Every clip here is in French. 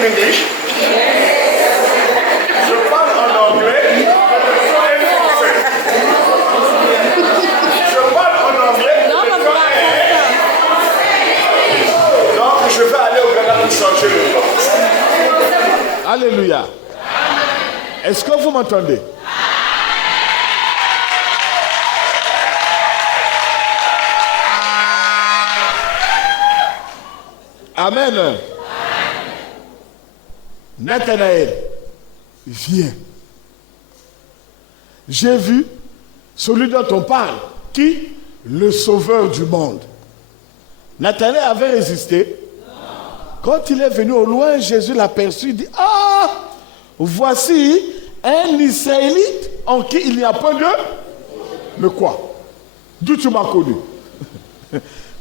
in English? Je parle en anglais, mais le son est français. Je parle en anglais, mais le son est... Donc je vais aller au Ghana pour changer le temps. Alléluia. Est-ce que vous m'entendez? Amen. Nathanaël, viens. J'ai vu celui dont on parle. Qui? Le sauveur du monde. Nathanaël avait résisté. Quand il est venu au loin, Jésus l'aperçut, il dit, ah, voici un Israélite en qui il n'y a pas de... Mais quoi? D'où tu m'as connu?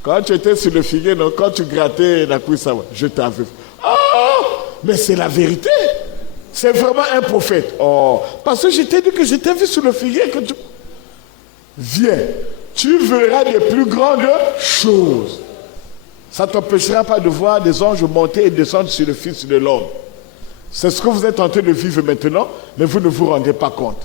Quand tu étais sur le figuier, non, quand tu grattais la cuisse, je t'avais... Oh, mais c'est la vérité. C'est vraiment un prophète. Oh, parce que je t'ai dit que je t'ai vu sur le figuier. Que tu... Viens, tu verras des plus grandes choses. Ça ne t'empêchera pas de voir des anges monter et descendre sur le Fils de l'homme. C'est ce que vous êtes en train de vivre maintenant, mais vous ne vous rendez pas compte.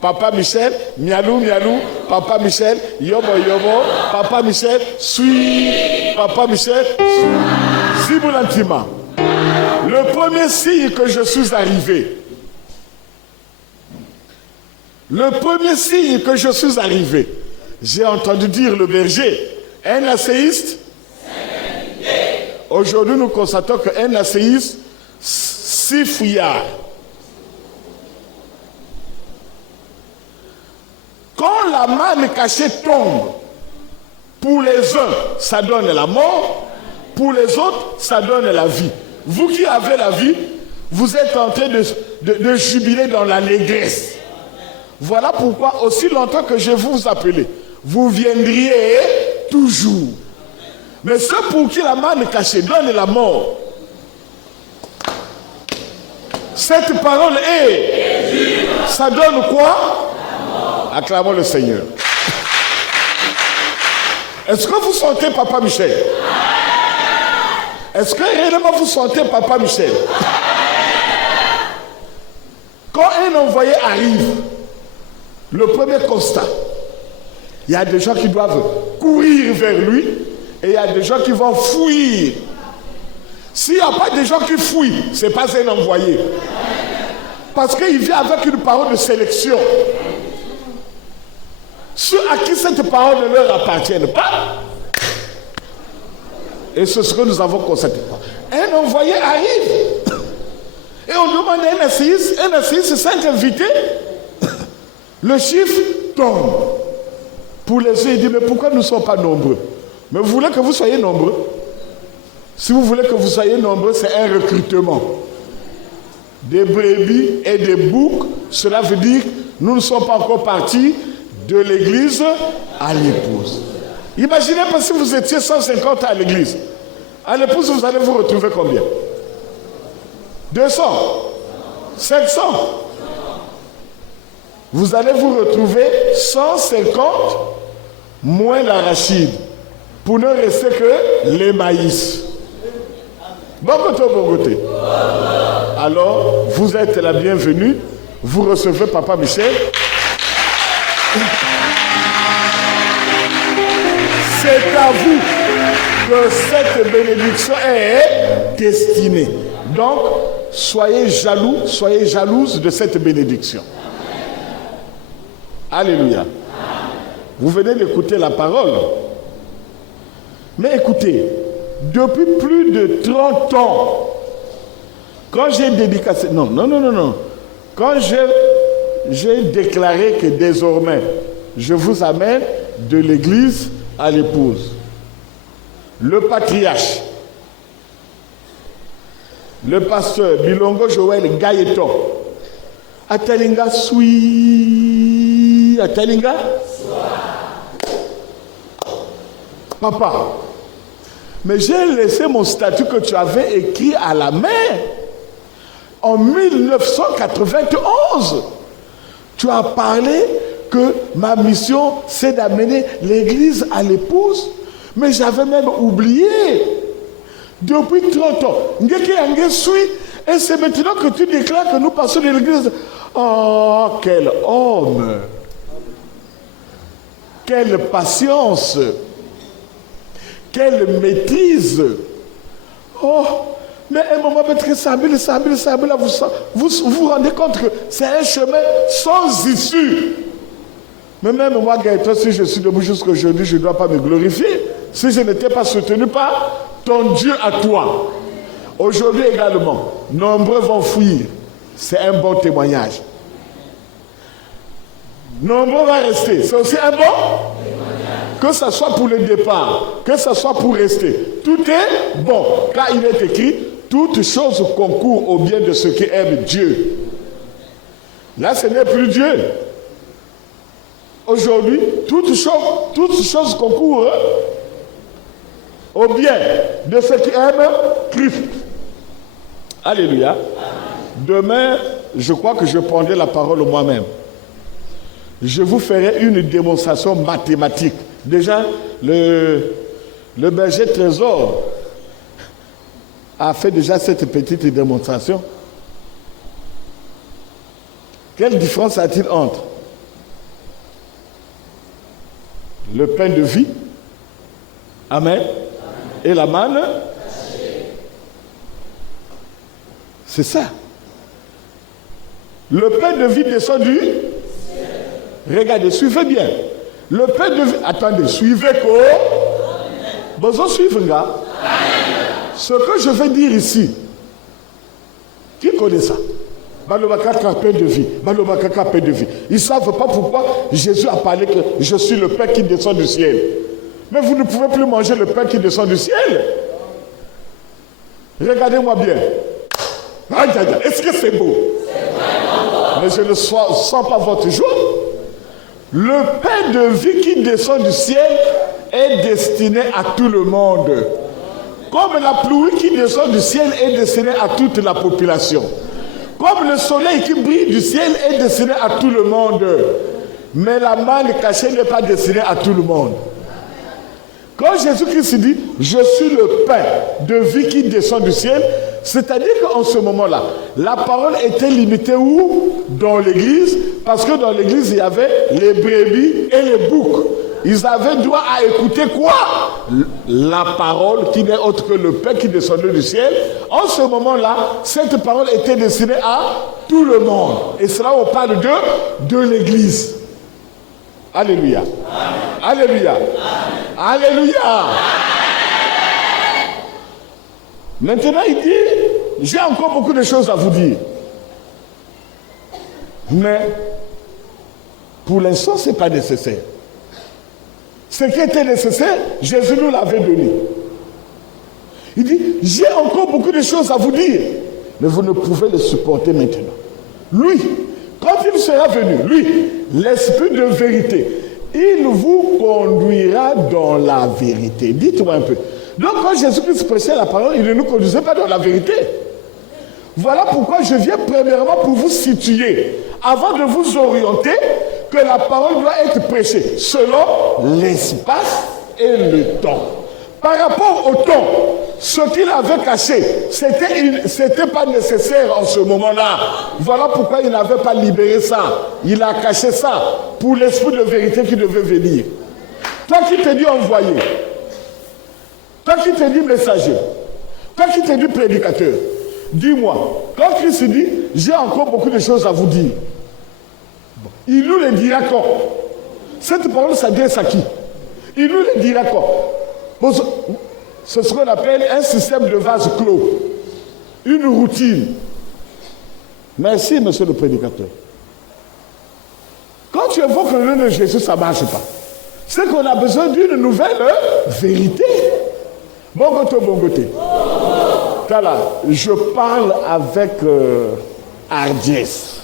Papa Michel, mialou, mialou, Papa Michel, yobo, yobo, Papa Michel, suis, Papa Michel, Ziboulantima. Le premier signe que je suis arrivé, j'ai entendu dire le berger, un asséiste. Aujourd'hui, nous constatons qu'un asséiste, 6 fouillards. Quand la manne cachée tombe, pour les uns, ça donne la mort, pour les autres, ça donne la vie. Vous qui avez la vie, vous êtes en train de jubiler dans l'allégresse. Voilà pourquoi, aussi longtemps que je vous appelais, vous viendriez toujours. Mais ceux pour qui la manne cachée donne la mort, cette parole est, ça donne quoi? Acclamons le Seigneur. Est-ce que vous sentez Papa Michel? Est-ce que réellement vous sentez Papa Michel? Quand un envoyé arrive, le premier constat, il y a des gens qui doivent courir vers lui et il y a des gens qui vont fuir. S'il n'y a pas de gens qui fuient, ce n'est pas un envoyé. Parce qu'il vient avec une parole de sélection. Ceux à qui cette parole ne leur appartiennent pas. Et c'est ce que nous avons constaté. Un envoyé arrive. Et on demande à un asséiste, c'est 5 invités. Le chiffre tombe. Pour les yeux, il dit, mais pourquoi nous ne sommes pas nombreux? Mais vous voulez que vous soyez nombreux? Si vous voulez que vous soyez nombreux, c'est un recrutement. Des brebis et des boucs, cela veut dire que nous ne sommes pas encore partis de l'église à l'épouse. Imaginez pas si vous étiez 150 à l'église. À l'épouse, vous allez vous retrouver combien? 200? 700? Vous allez vous retrouver 150 moins l'arachide pour ne rester que les maïs. Bon côté. Alors, vous êtes la bienvenue. Vous recevez Papa Michel. C'est à vous que cette bénédiction est destinée. Donc, soyez jaloux, soyez jalouse de cette bénédiction. Alléluia. Vous venez d'écouter la parole. Mais écoutez, depuis plus de 30 ans, quand j'ai dédicacé... Non. Quand j'ai déclaré que désormais, je vous amène de l'église à l'épouse. Le patriarche, le pasteur Bilongo Joël Gaëton, Atalinga Soui, Atalinga Papa, mais j'ai laissé mon statut que tu avais écrit à la main en 1991. Tu as parlé que ma mission, c'est d'amener l'église à l'épouse. Mais j'avais même oublié. Depuis 30 ans, Et c'est maintenant que tu déclares que nous passons de l'église. Oh, quel homme! Quelle patience! Quelle maîtrise! Oh! Mais à un moment, Sabine, vous vous rendez compte que c'est un chemin sans issue. Mais même moi, Gaëtan, si je suis debout jusqu'aujourd'hui, je ne dois pas me glorifier. Si je n'étais pas soutenu par ton Dieu à toi. Aujourd'hui également, nombreux vont fuir. C'est un bon témoignage. Nombreux vont rester. C'est aussi un bon témoignage. Que ce soit pour le départ, que ce soit pour rester. Tout est bon. Car il est écrit, toutes choses concourent au bien de ceux qui aiment Dieu. Là, ce n'est plus Dieu. Aujourd'hui, toutes choses concourent au bien de ceux qui aiment Christ. Alléluia. Demain, je crois que je prendrai la parole moi-même. Je vous ferai une démonstration mathématique. Déjà, le berger Trésor a fait déjà cette petite démonstration. Quelle différence a-t-il entre le pain de vie, amen, et la manne? C'est ça. Le pain de vie descend du ciel. Regardez, suivez bien. Le pain de vie, attendez, suivez quoi? Besoin suivre, gars. Ce que je vais dire ici, qui connaît ça? Balobakaka, pain de vie. Balobakaka, pain de vie. Ils ne savent pas pourquoi Jésus a parlé que je suis le pain qui descend du ciel. Mais vous ne pouvez plus manger le pain qui descend du ciel. Regardez-moi bien. Est-ce que c'est beau? Mais je ne sens pas votre joie. Le pain de vie qui descend du ciel est destiné à tout le monde. Comme la pluie qui descend du ciel est destinée à toute la population. Comme le soleil qui brille du ciel est destiné à tout le monde. Mais la manne cachée n'est pas destinée à tout le monde. Quand Jésus-Christ dit « Je suis le pain de vie qui descend du ciel », c'est-à-dire qu'en ce moment-là, la parole était limitée où? Dans l'église, parce que dans l'église, il y avait les brebis et les boucs. Ils avaient droit à écouter quoi? La parole qui n'est autre que le pain qui descendait du ciel. En ce moment-là, cette parole était destinée à tout le monde. Et cela, on parle de l'église. Alléluia. Amen. Alléluia. Amen. Alléluia. Maintenant, il dit, j'ai encore beaucoup de choses à vous dire. Mais, pour l'instant, ce n'est pas nécessaire. Ce qui était nécessaire, Jésus nous l'avait donné. Il dit, j'ai encore beaucoup de choses à vous dire, mais vous ne pouvez le supporter maintenant. Lui, quand il sera venu, lui, l'esprit de vérité, il vous conduira dans la vérité. Dites-moi un peu. Donc quand Jésus-Christ prêchait la parole, il ne nous conduisait pas dans la vérité. Voilà pourquoi je viens premièrement pour vous situer, avant de vous orienter, que la parole doit être prêchée selon l'espace et le temps. Par rapport au temps, ce qu'il avait caché, c'était pas nécessaire en ce moment-là. Voilà pourquoi il n'avait pas libéré ça. Il a caché ça pour l'esprit de vérité qui devait venir. Toi qui t'es dit envoyé, toi qui t'es dit messager, toi qui t'es dit prédicateur, dis-moi, quand Christ dit, j'ai encore beaucoup de choses à vous dire, il nous le dira quand? Cette parole s'adresse à qui? Il nous le dira quand? C'est ce qu'on appelle un système de vase clos. Une routine. Merci, monsieur le prédicateur. Quand tu évoques le nom de Jésus, ça ne marche pas. C'est qu'on a besoin d'une nouvelle vérité. Bon côté. Voilà, je parle avec hardiesse.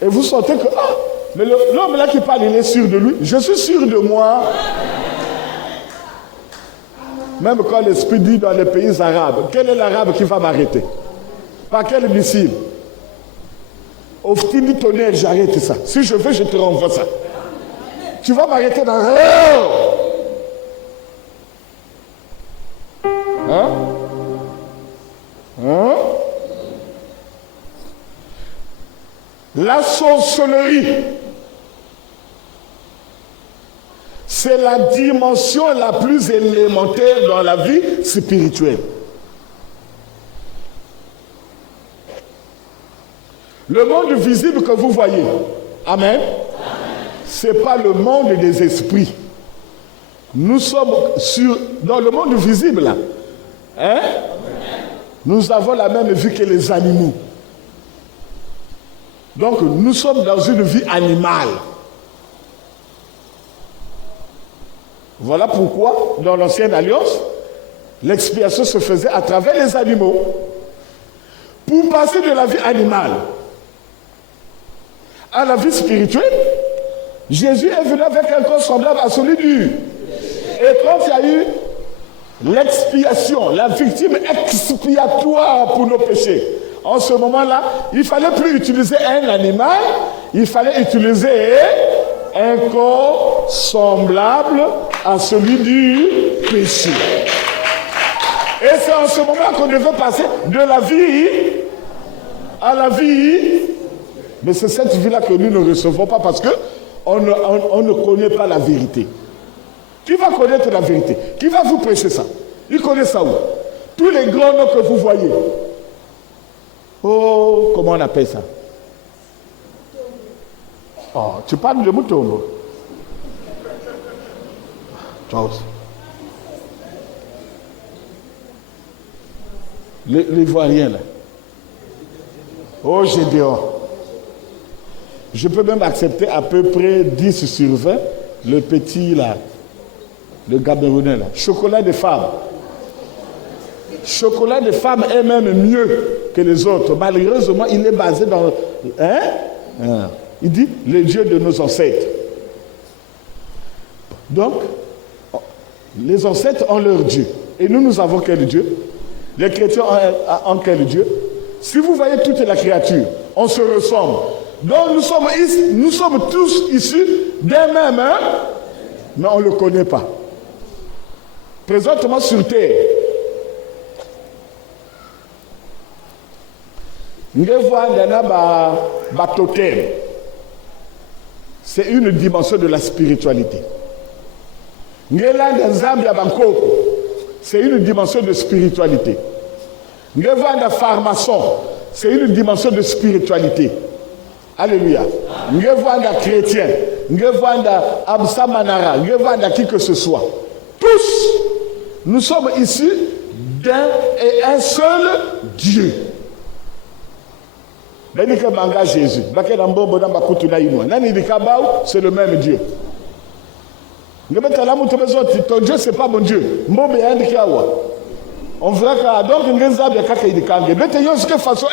Et vous sentez que, mais l'homme là qui parle, il est sûr de lui. Je suis sûr de moi. Même quand l'Esprit dit dans les pays arabes, quel est l'arabe qui va m'arrêter? Par quel missile? Oftini tonnerre, j'arrête ça. Si je veux, je te renvoie ça. Tu vas m'arrêter dans... Hein? La sorcellerie, c'est la dimension la plus élémentaire dans la vie spirituelle. Le monde visible que vous voyez, amen, ce n'est pas le monde des esprits. Nous sommes dans le monde visible, là. Hein? Nous avons la même vie que les animaux. Donc, nous sommes dans une vie animale. Voilà pourquoi, dans l'Ancienne Alliance, l'expiation se faisait à travers les animaux. Pour passer de la vie animale à la vie spirituelle, Jésus est venu avec un corps semblable à celui du. Et quand il y a eu l'expiation, la victime expiatoire pour nos péchés, en ce moment-là, il ne fallait plus utiliser un animal, il fallait utiliser un corps semblable à celui du péché. Et c'est en ce moment qu'on devait passer de la vie à la vie. Mais c'est cette vie-là que nous ne recevons pas parce qu'on ne connaît pas la vérité. Qui va connaître la vérité? Qui va vous prêcher ça? Il connaît ça où? Tous les grands noms que vous voyez. Oh, comment on appelle ça? Oh, tu parles de Mutombo. Toi aussi. Les Ivoiriens là. Oh, Gédéon. Je peux même accepter à peu près 10 sur 20 le petit là, le Camerounais là. Chocolat de femme. Chocolat de femme est même mieux que les autres. Malheureusement, il est basé dans... Hein? Il dit le Dieu de nos ancêtres. Donc, les ancêtres ont leur Dieu. Et nous avons quel Dieu? Les chrétiens ont quel Dieu? Si vous voyez toute la créature, on se ressemble. Donc nous sommes tous issus d'un même, hein? Mais on ne le connaît pas. Présentement sur terre, c'est une dimension de la spiritualité. C'est une dimension de spiritualité. C'est une dimension de spiritualité. Alléluia. Ngevanda chrétien, Ngevanda Absamanara, Ngevanda qui que ce soit. Tous, nous sommes issus d'un et un seul Dieu. Jésus. C'est le même Dieu. Ton Dieu, c'est pas mon Dieu. On verra que donc il y a façon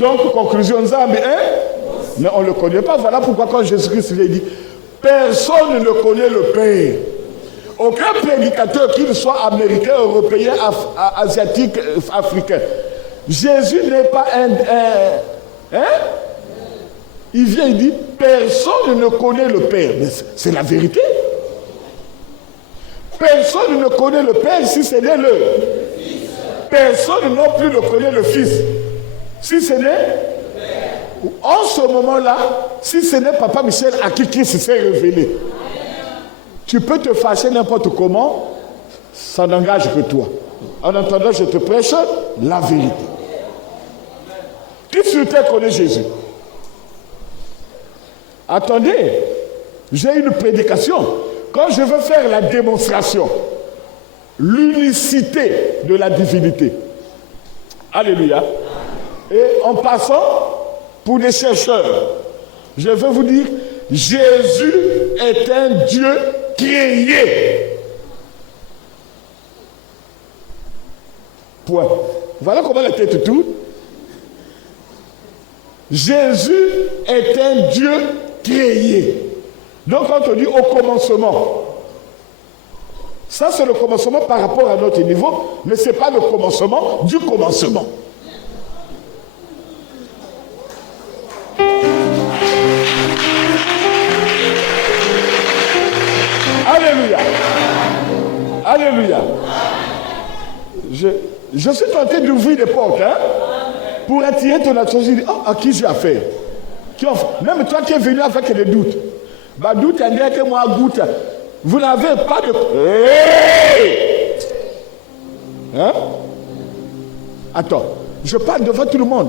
donc conclusion mais on ne le connaît pas. Voilà pourquoi quand Jésus-Christ dit personne ne connaît le Père. Aucun prédicateur, qu'il soit américain, européen, asiatique, africain. Jésus n'est pas un il vient, il dit personne ne connaît le Père. Mais c'est la vérité. Personne ne connaît le Père si ce n'est le Fils. Personne non plus ne connaît le Fils si ce n'est en ce moment-là, si ce n'est Papa Michel à qui Christ s'est révélé. Tu peux te fâcher n'importe comment, ça n'engage que toi. En attendant, je te prêche la vérité. Qui sur terre connaît Jésus? Attendez, j'ai une prédication. Quand je veux faire la démonstration, l'unicité de la divinité. Alléluia. Et en passant, pour les chercheurs, je veux vous dire, Jésus est un Dieu créé. Point. Voilà comment la tête tourne. Jésus est un Dieu créé. Donc quand on dit au commencement, ça c'est le commencement par rapport à notre niveau, mais ce n'est pas le commencement du commencement. Alléluia. Alléluia. Je suis tenté d'ouvrir des portes. Hein? pour attirer ton attention, tu dis, oh, à qui j'ai affaire? Même toi qui es venu avec des doutes. Bah, doute, il y a que moi, goûte. Vous n'avez pas de... Hey! Hein? Attends, je parle devant tout le monde.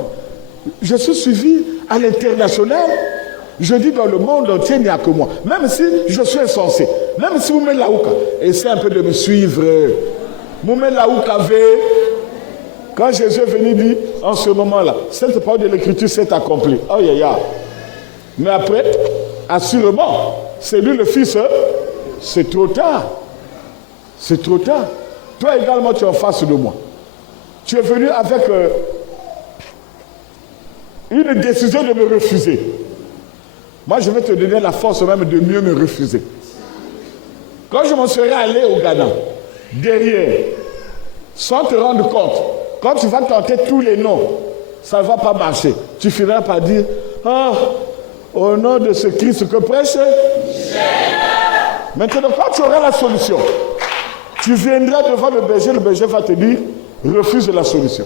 Je suis suivi à l'international. Je dis dans le monde entier, il n'y a que moi. Même si je suis insensé. Même si vous mettez la ouka. Essayez un peu de me suivre. Vous mettez la ouka. Quand Jésus est venu dire, en ce moment-là, cette parole de l'écriture s'est accomplie. Oh, yeah. Mais après, assurément, c'est lui le Fils. C'est trop tard. C'est trop tard. Toi également, tu es en face de moi. Tu es venu avec une décision de me refuser. Moi, je vais te donner la force même de mieux me refuser. Quand je m'en serai allé au Ghana, derrière, sans te rendre compte, quand tu vas tenter tous les noms, ça ne va pas marcher. Tu finiras par dire, ah, au nom de ce Christ que prêche. Maintenant, quand tu auras la solution, tu viendras devant le berger va te dire, refuse la solution.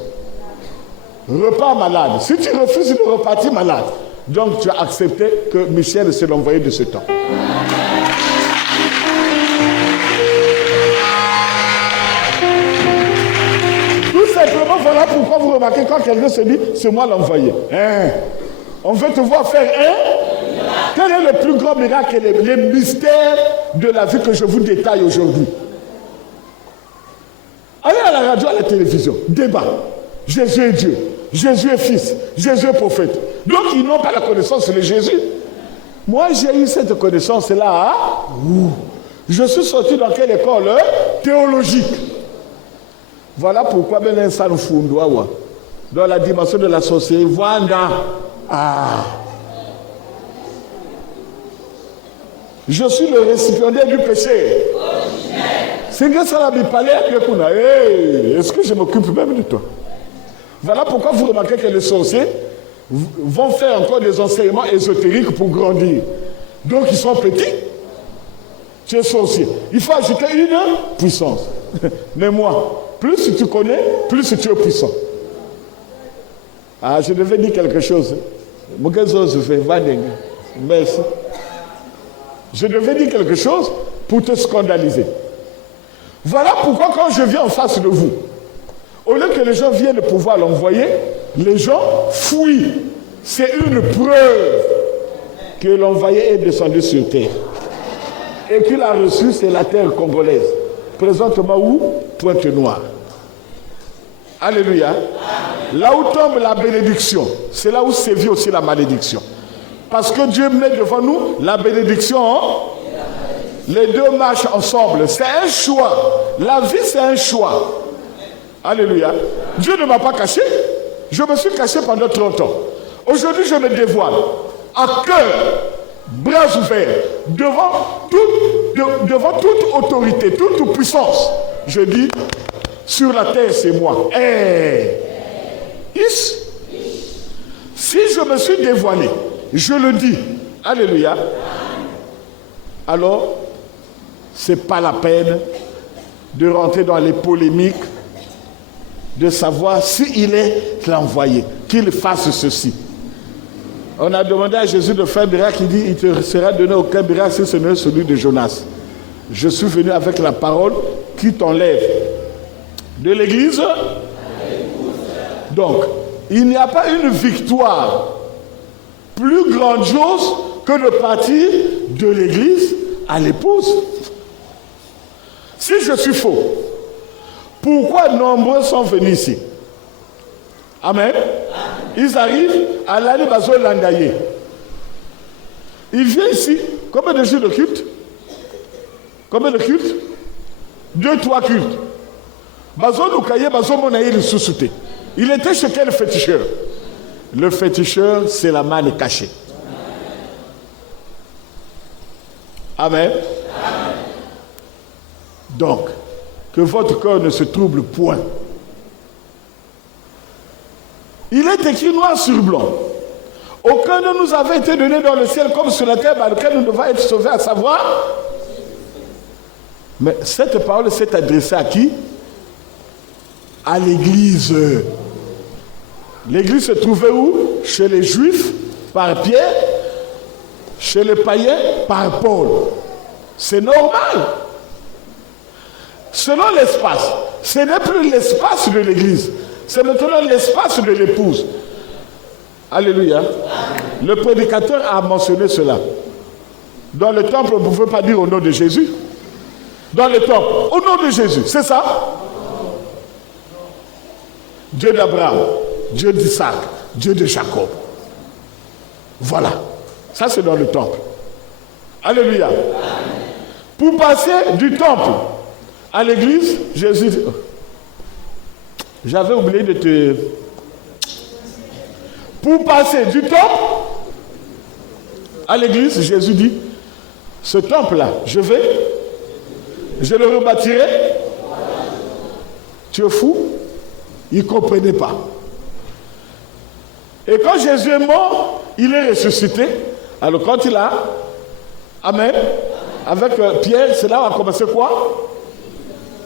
Repars malade. Si tu refuses de repartir malade, donc tu as accepté que Michel c'est l'envoyé de ce temps. Tout simplement, voilà pourquoi vous remarquez quand quelqu'un se dit, c'est moi l'envoyé. Hein? On veut te voir faire Quel est le plus grand miracle et les mystères de la vie que je vous détaille aujourd'hui? Allez à la radio, à la télévision, débat. Jésus est Dieu, Jésus est Fils, Jésus est prophète. Donc ils n'ont pas la connaissance de Jésus. Moi j'ai eu cette connaissance-là. Je suis sorti dans quelle école? Théologique. Voilà pourquoi ben ça nous fout dans la dimension de la sorcellerie. Voilà. Je suis le récipiendaire du péché. C'est que ça la parler à Biekuna. Est-ce que je m'occupe même de toi? Voilà pourquoi vous remarquez que les sorciers vont faire encore des enseignements ésotériques pour grandir. Donc ils sont petits. Tu es sorcier. Il faut ajouter une puissance. Mais moi, plus tu connais, plus tu es puissant. Je devais dire quelque chose. Merci. Je devais dire quelque chose pour te scandaliser. Voilà pourquoi quand je viens en face de vous, au lieu que les gens viennent pouvoir l'envoyer, les gens fuient. C'est une preuve que l'envoyé est descendu sur terre. Et qu'il a reçu, c'est la terre congolaise. Présentement où? Pointe-Noire. Alléluia. Là où tombe la bénédiction, c'est là où sévit aussi la malédiction. Parce que Dieu met devant nous la bénédiction. Les deux marchent ensemble. C'est un choix. La vie, c'est un choix. Alléluia. Dieu ne m'a pas caché. Je me suis caché pendant 30 ans. Aujourd'hui, je me dévoile. À cœur, bras ouverts, devant toute autorité, toute puissance. Je dis, sur la terre, c'est moi. Si je me suis dévoilé, je le dis. Alléluia. Alors, ce n'est pas la peine de rentrer dans les polémiques, de savoir s'il est l'envoyé, qu'il fasse ceci. On a demandé à Jésus de faire un miracle, il dit, il ne te sera donné aucun miracle si ce n'est celui de Jonas. Je suis venu avec la parole qui t'enlève de l'église. Donc, il n'y a pas une victoire plus grandiose que de partir de l'église à l'épouse. Si je suis faux, pourquoi nombreux sont venus ici? Amen. Ils arrivent à l'année Bazo Landaye. Ils viennent ici. Combien de jours de culte? Combien de cultes? 2-3 cultes. Bazo Lukaye, Bazo Monaï, le sous-souté. Il était chez quel féticheur? Le féticheur, c'est la manne cachée. Amen. Donc, que votre cœur ne se trouble point. Il est écrit noir sur blanc. Aucun de nous avait été donné dans le ciel comme sur la terre, par lequel nous devons être sauvés, à savoir. Mais cette parole s'est adressée à qui? À l'église. L'église se trouvait où? Chez les Juifs, par Pierre. Chez les païens, par Paul. C'est normal. Selon l'espace, ce n'est plus l'espace de l'église, c'est maintenant l'espace de l'épouse. Alléluia. Le prédicateur a mentionné cela. Dans le temple, on ne pouvait pas dire au nom de Jésus. Dans le temple, au nom de Jésus, c'est ça? Dieu d'Abraham, Dieu d'Isaac, Dieu de Jacob. Voilà. Ça, c'est dans le temple. Alléluia. Amen. Pour passer du temple à l'église, Jésus dit, j'avais oublié de te... Pour passer du temple à l'église, Jésus dit, ce temple-là, je le rebâtirai. Tu es fou? Il ne comprenait pas. Et quand Jésus est mort, il est ressuscité. Alors quand il a, amen, avec Pierre, c'est là où a commencé quoi?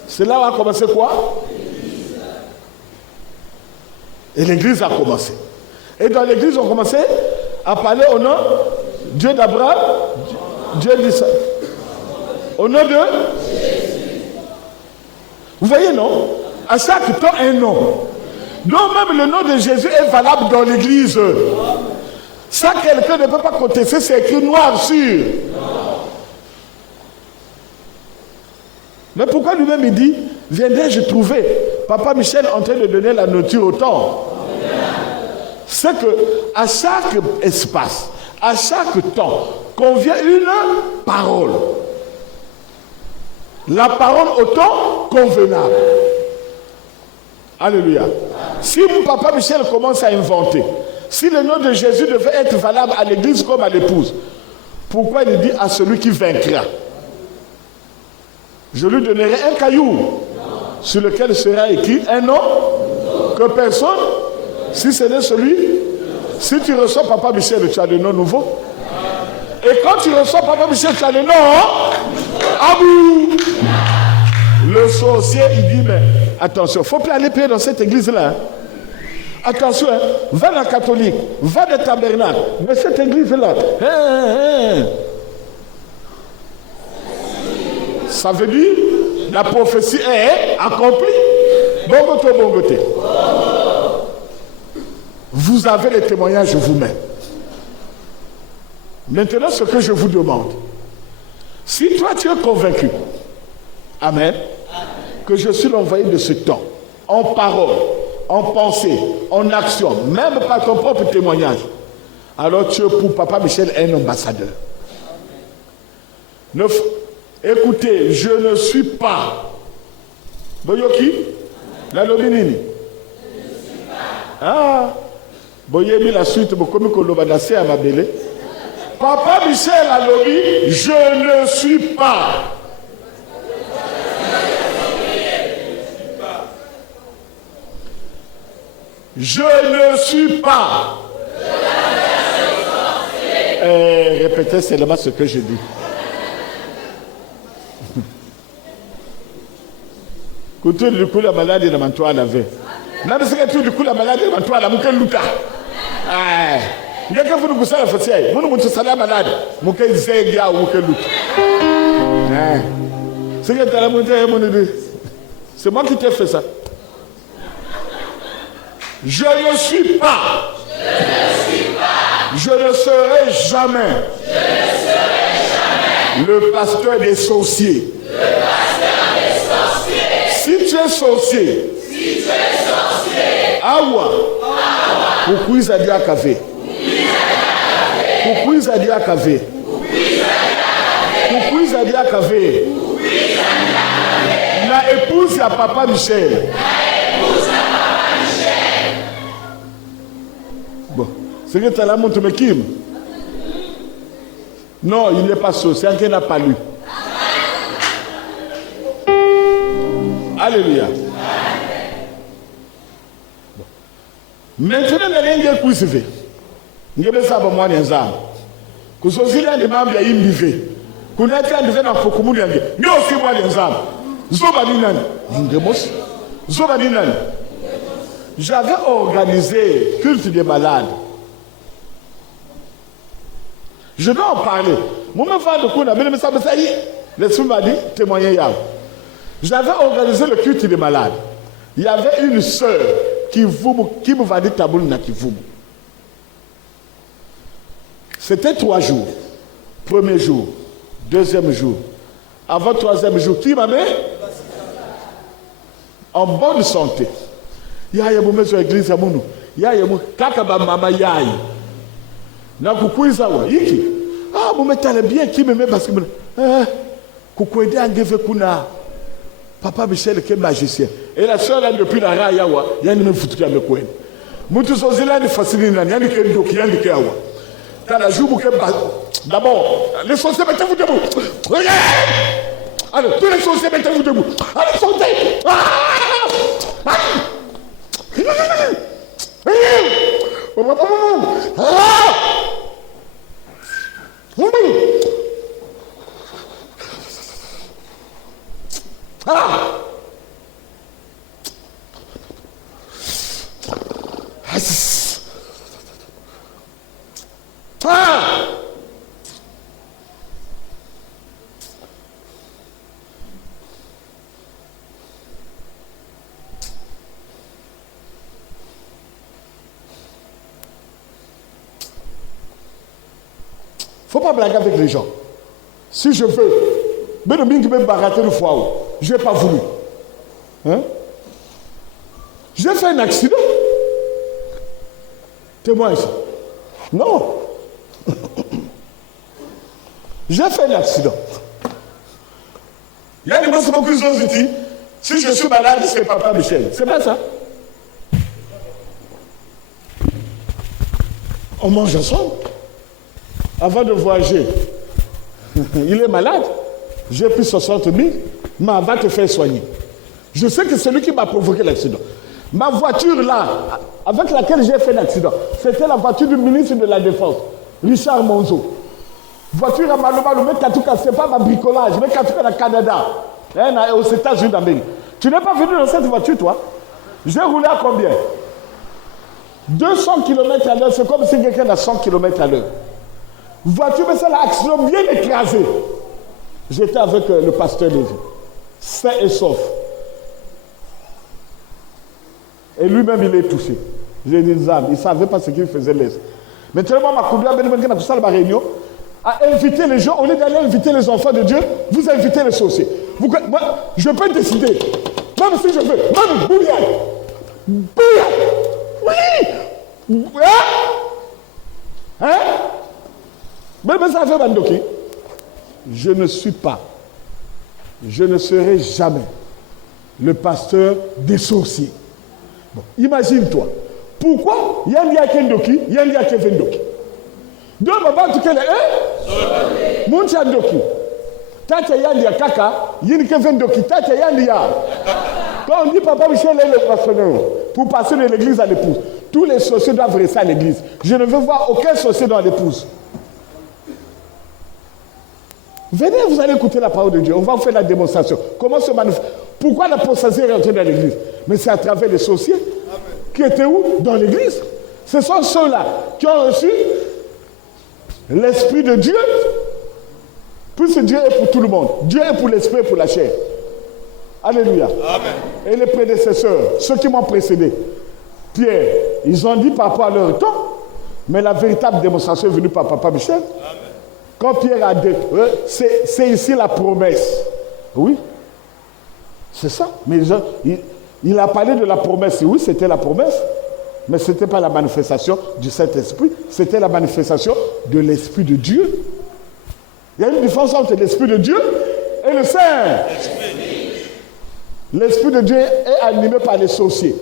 C'est là où a commencé quoi? Et l'église a commencé. Et dans l'église, on commençait à parler au nom Dieu d'Abraham, Dieu d'Isaac. Au nom de Jésus. Vous voyez, non? À chaque temps, un nom. Donc même le nom de Jésus est valable dans l'église. Ça, quelqu'un ne peut pas contester, c'est écrit noir sur. Mais pourquoi lui-même il dit, viendrai-je trouver Papa Michel en train de donner la nourriture au temps? C'est que à chaque espace, à chaque temps, convient une parole. La parole au temps convenable. Alléluia. Si mon Papa Michel commence à inventer, si le nom de Jésus devait être valable à l'église comme à l'épouse, pourquoi il dit à celui qui vaincra? Je lui donnerai un caillou sur lequel sera écrit un nom que personne, si ce n'est celui, si tu reçois Papa Michel, tu as le nom nouveau. Et quand tu reçois Papa Michel, tu as le nom Abou. Le sorcier, il dit, mais attention, il ne faut plus aller prier dans cette église-là. Hein. Attention, hein, va dans la catholique, va dans le tabernacle, mais cette église-là, ça veut dire, la prophétie est accomplie. Bongoto, bongoté. Vous avez les témoignages vous-même. Maintenant, ce que je vous demande, si toi tu es convaincu, amen, que je suis l'envoyé de ce temps, en parole, en pensée, en action, même par ton propre témoignage, alors tu es pour Papa Michel un ambassadeur. Écoutez, je ne suis pas. Boyoki, la Lominini. Ah, Boyemi la suite, Bokomi Kolobadase à ma belle. Papa Michel a lobby, je ne suis pas. Je ne suis pas. Répétez seulement ce que j'ai dit. Couture du coup la maladie de mantoua à laver. Même si tu du coup la maladie de mantoua à la mouke luta. Il y a quelqu'un qui vous a fait ça. Vous nous montrez la malade. Mouke zégia ou mouke luta. C'est que tu as la montagne, mon Dieu. C'est moi qui t'ai fait ça. Je ne suis pas. Je ne serai jamais. Le pasteur des sorciers. Si tu es sorcier, awa, pourquoi ils a dit à café? Pourquoi ils a dit à café? Pourquoi ils a dit à café? La épouse à Papa Michel. Bon, c'est que tu as la montre, mais qui? Non, il n'est pas sorcier, c'est un qui n'a pas lu. Alléluia. Maintenant, il y a un qui s'est il y a des gens qui ont été que ce soit les membres qui ont été qu'on a été en dans beaucoup de gens. Nous aussi, moi, les hommes. Zobadinan. Zobadinan. J'avais organisé culte des malades. Je dois en parler. Moi, l'Esprit m'a dit, témoigner. J'avais organisé le culte des malades. Il y avait une sœur qui me va dire taboul na kivumu. C'était 3 jours. Premier jour, deuxième jour. Avant troisième jour, qui m'a mis en bonne santé. Yaya mumezo église ya munu. Yaya mu kaka ba mama yai. Na kukuiza wa iki. Ah mumetale bien qui me met parce que kukwende angeve kuna Papa Michel qui est magicien. Et la soeur là depuis la raya wa yani me futuka me kwenda. Mutu sozila ni fasili nani yani ke ndoki yani ke awa. Kana jubu ke d'abord les sorciers mettez-vous debout. Allez, tous les sorciers mettez-vous debout. Allez, sortez. Faut pas blaguer avec les gens. Si je veux, mais le ming me barater le foie, je n'ai pas voulu. Hein? J'ai fait un accident. Témoin ça. Non. J'ai fait un accident. Il y a des gens qui ont dit, si je suis malade, c'est Papa Michel. C'est pas ça. On mange ensemble. Avant de voyager, il est malade. J'ai pris 60 000, mais va te faire soigner. Je sais que c'est lui qui m'a provoqué l'accident. Ma voiture là, avec laquelle j'ai fait l'accident, c'était la voiture du ministre de la Défense, Richard Monzo. Voiture à Maloma, mais Katouka, c'est pas ma bricolage, mais Katouka au Canada, aux États-Unis d'Amérique. Tu n'es pas venu dans cette voiture, toi? J'ai roulé à combien? 200 km à l'heure, c'est comme si quelqu'un a 100 km à l'heure. Voiture, mais ça l'a accident bien écrasé. J'étais avec le pasteur Lévi, sain et sauf. Et lui-même, il est touché. J'ai dit, il ne savait pas ce qu'il faisait l'Est. Mais tellement ma conduite à la réunion, à inviter les gens, au lieu d'aller inviter les enfants de Dieu, vous invitez les sorciers. Moi, je peux décider. Même si je veux. Même Bouya. Oui. Hein? Mais ça fait Bandoki. Je ne serai jamais le pasteur des sorciers. Bon, imagine-toi. Pourquoi il y a un Kendoki, il y a un Kevendoki. Donc, maman, tu connais, hein? Monchandoki. Tata Yandia Kaka, Yin Kevendoki, Tata Yandia. Quand on dit Papa Michel est le pasteur, pour passer de l'église à l'épouse, tous les sorciers doivent rester à l'église. Je ne veux voir aucun sorcier dans l'épouse. Venez, vous allez écouter la parole de Dieu. On va vous faire la démonstration. Comment se manifeste? Pourquoi la possession est rentrée dans l'église? Mais c'est à travers les sorciers. Amen. Qui étaient où? Dans l'église. Ce sont ceux-là qui ont reçu l'Esprit de Dieu. Puisque Dieu est pour tout le monde. Dieu est pour l'Esprit et pour la chair. Alléluia. Amen. Et les prédécesseurs, ceux qui m'ont précédé, Pierre, ils ont dit par rapport à leur temps, mais la véritable démonstration est venue par Papa Michel. Amen. Quand Pierre a dit, c'est ici la promesse. Oui, c'est ça. Mais il a parlé de la promesse. Oui, c'était la promesse. Mais ce n'était pas la manifestation du Saint-Esprit. C'était la manifestation de l'Esprit de Dieu. Il y a une différence entre l'Esprit de Dieu et le Saint-Esprit. L'Esprit de Dieu est animé par les sorciers.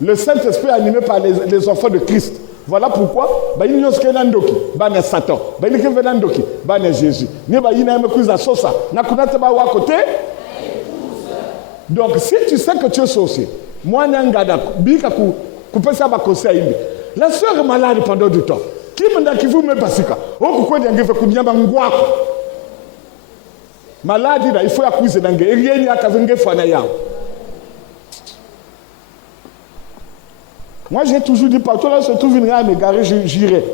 Le Saint-Esprit est animé par les enfants de Christ. Voilà pourquoi, il y a un Satan, il y a un Jésus. Donc, si tu sais que tu es sorcier, moi, la soeur est malade pendant du temps. Qui me vous me basika? Malade, il faut accuser d'angue. Il y a Moi, j'ai toujours dit, partout là se trouve une rame égarée, j'irai.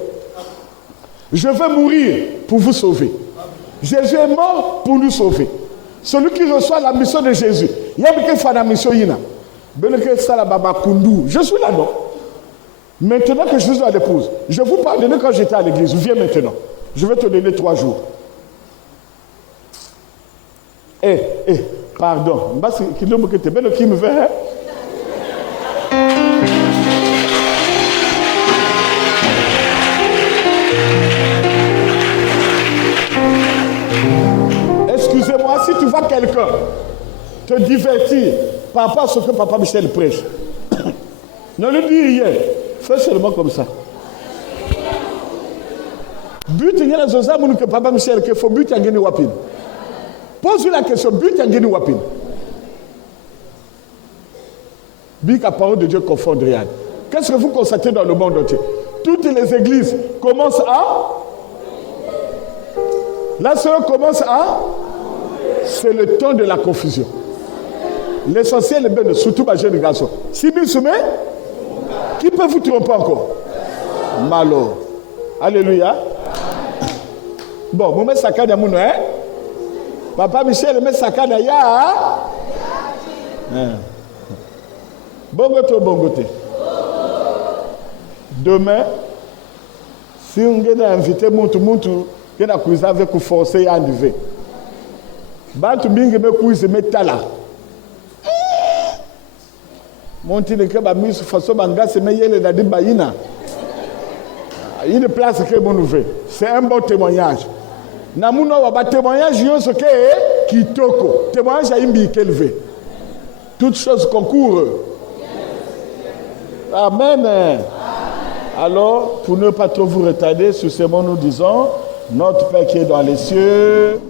Je vais mourir pour vous sauver. Jésus est mort pour nous sauver. Celui qui reçoit la mission de Jésus, il y a quelqu'un qui fait la mission. Je suis là, non? Maintenant que je suis à l'épouse, je vous pardonne quand j'étais à l'église. Viens maintenant. Je vais te donner 3 jours. Pardon. Qui me veut, hein? Excusez-moi, si tu vois quelqu'un te divertir par rapport à ce que Papa Michel prêche, ne lui dis rien. Fais seulement comme ça. But il y a des que Papa Michel qu'il faut but à gagner wapin. Pose-lui la question, but à gagner wapin. But la parole de Dieu confond rien. Qu'est-ce que vous constatez dans le monde entier? Toutes les églises commencent à... La sœur commence à... C'est le temps de la confusion. L'essentiel est bien de surtout ma jeune garçon. Si vous soumet, qui peut vous tromper encore? Malo. Alléluia. Bon, vous mettez ça à mon hein? Papa Michel met ça à ya. Bon côté. Demain, si on a invité Muntu, qui a accusé avec vous forcer à enlever. Bantu mingi me kuize metala. Monti ne keba misu faso banga se meyele na dibayina. Une place que bon ouvert. C'est un bon témoignage. Namuna wa ba témoignage yo ce que kitoko. Témoignage a imbi élevé. Toutes choses concourent. Amen. Alors, pour ne pas trop vous retarder, sur ce mot nous disons, notre Père qui est dans les cieux.